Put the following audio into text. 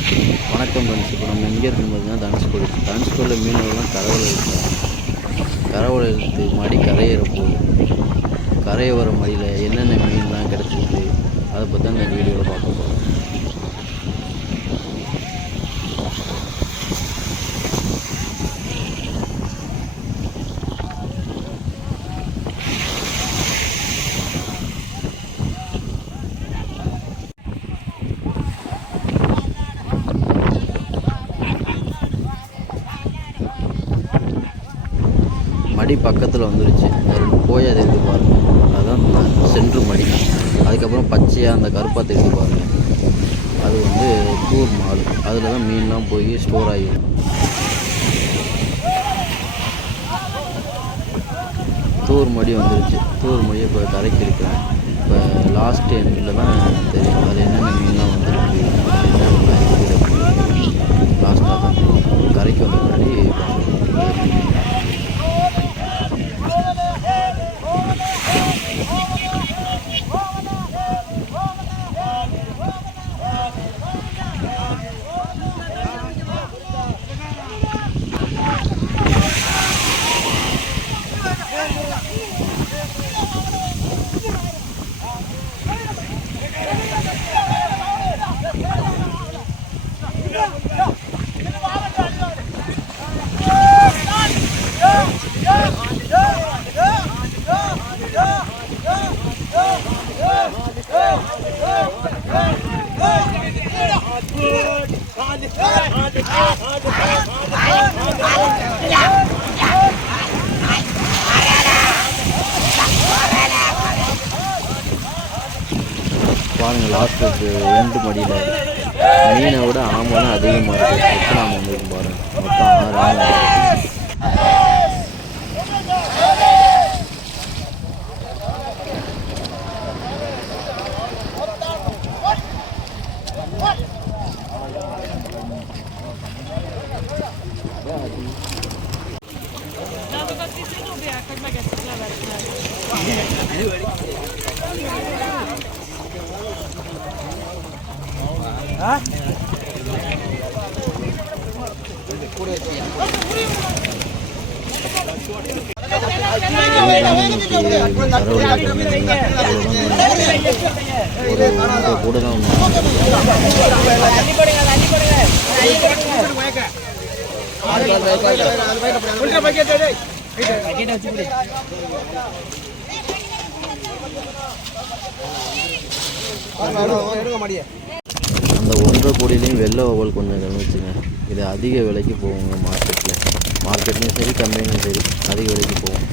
வணக்கம் ஃப்ரெண்ட்ஸ். இப்போ நம்ம எங்கே இருக்குன்னு பார்த்தீங்கன்னா தனுஷ்கோடியில் மீனவர்கள்லாம் கரவலை இழுத்து மடி கரையேற போகுது. கரையை வர மடியில் என்னென்ன மீன்லாம் கிடச்சிருக்கு அதை பற்றி தான் இந்த வீடியோவில் பார்க்க போகிறோம். மடி பக்கத்தில் வந்துருச்சு. போய் அதை எடுத்து பாருங்கள். அதுதான் சென்ட்ரு மடி. அதுக்கப்புறம் பச்சையாக அந்த கருப்பாத்தை எடுத்து பாருங்கள். அது தூர் மாடு. அதில் தான் மீன்லாம் போய் ஸ்டோர் ஆகிடும். தூர் மடி வந்துருச்சு. தூர் மடியை இப்போ கரைக்கு இருக்கிறேன். இப்போ லாஸ்ட் எண்டில் தான் தெரியும் அதில் என்னென்ன மீன்லாம் வந்துருக்கு, என்னென்னலாம் இருக்குது. லாஸ்ட்டாக தான் கரைக்கு வந்த முன்னாடி பாருங்கள். லாஸ்ட்டு எண்டு மடியில் மீனை விட ஆமை தான் அதிகமாக இருக்குது. எத்தனை ஆமை வந்துருக்கு பாருங்கள். மொத்தம் 6 ஆமை. கூட தான் அந்த 1.5 கோடியிலையும் வெள்ளை ஓவல் கொஞ்சம் கவனிச்சுங்க. இது அதிக விலைக்கு போகுங்க. மார்க்கெட்லேயும் சரி கம்பெனியும் சரி அதிக விலைக்கு போகும்.